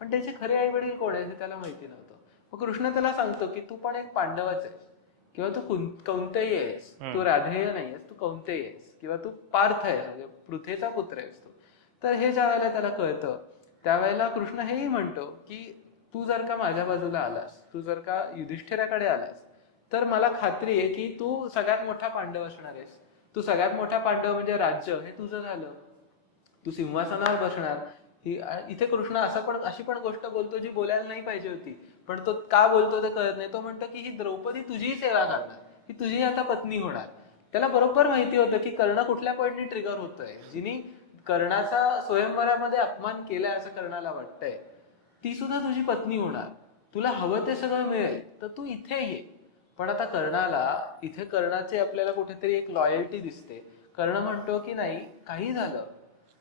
पण त्याचे खरे आई वडील कोण आहेत हे त्याला माहिती नव्हतं. मग कृष्ण त्याला सांगतो की तू पण एक पांडवच आहेस, किंवा तू कौंतेय आहेस, तू राधेय नाहीयेस, तू कौंतेय आहेस, किंवा तू पार्थ आहे, म्हणजे पृथेचा पुत्र आहेस तू. तर हे ज्या वेळेला त्याला कळतं त्यावेळेला कृष्ण हेही म्हणतो की तू जर का माझ्या बाजूला आलास, तू जर का युधिष्ठिराकडे आलास, तर मला खात्री आहे की तू सगळ्यात मोठा पांडव असणार आहेस. तू सगळ्यात मोठा पांडव म्हणजे राज्य हे तुझं झालं, तू सिंहासनावर बसणार. इथे कृष्ण अशी पण गोष्ट बोलतो जी बोलायला नाही पाहिजे होती, पण तो का बोलतो ते कळत नाही. तो म्हणतो की ही द्रौपदी तुझीही सेवा करणार, ही तुझी आता पत्नी होणार. त्याला बरोबर माहिती होतं की कर्ण कुठल्या पॉईंटनी ट्रिगर होतोय. जिनी कर्णाचा स्वयंवरामध्ये अपमान केलाय असं कर्णाला वाटतंय, ती सुद्धा तुझी पत्नी होणार. तुला हवं ते सगळं मिळेल, तर तू इथे ये. पण आता कर्णाला इथे कर्णाची आपल्याला कुठेतरी एक लॉयल्टी दिसते. कर्ण म्हणतो की नाही, काही झालं,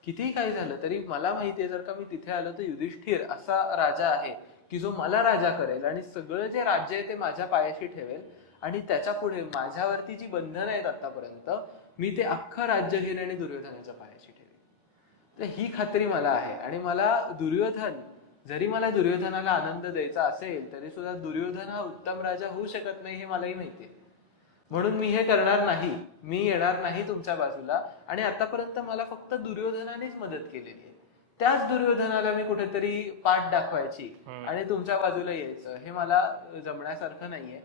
कितीही काही झालं तरी मला माहितीये जर का मी तिथे आलो तर युधिष्ठिर असा राजा आहे की जो मला राजा करेल आणि सगळं जे राज्य आहे ते माझ्या पायाशी ठेवेल, आणि त्याच्या पुढे माझ्यावरती जी बंधनं आहेत आतापर्यंत, मी ते अख्खं राज्य घेईन आणि दुर्योधनाच्या पायाशी ठेवेल. तर ही खात्री मला आहे. आणि मला दुर्योधन, जरी मला दुर्योधनाला आनंद द्यायचा असेल तरी सुद्धा दुर्योधन हा उत्तम राजा होऊ शकत नाही हे मलाही माहितीये. म्हणून मी हे करणार नाही, मी येणार नाही तुमच्या बाजूला. आणि आतापर्यंत मला फक्त दुर्योधनानेच मदत केलेली आहे, त्याच दुर्योधनाला मी कुठेतरी पाठ दाखवायची आणि तुमच्या बाजूला यायचं, हे मला जमण्यासारखं नाहीये.